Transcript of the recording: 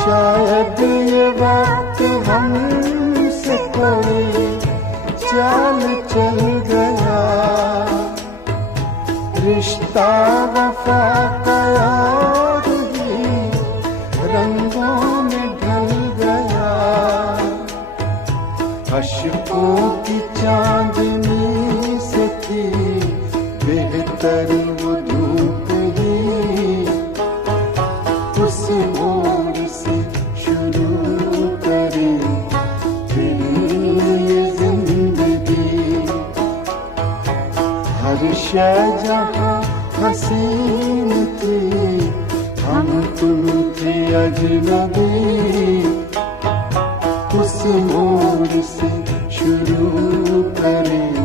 शायद ये वक्त हमसे कोई चाल चल गया, रिश्ता वफा का और भी रंगों में ढल गया। अश्कों की चांदनी से थी बेहतर वो धूप ही, उस ओर से शुरू करें फिर ये जिंदगी। हर शय जहाँ हसीन थी, हम तुम थे अजनबी, उस ओर से शुरू करें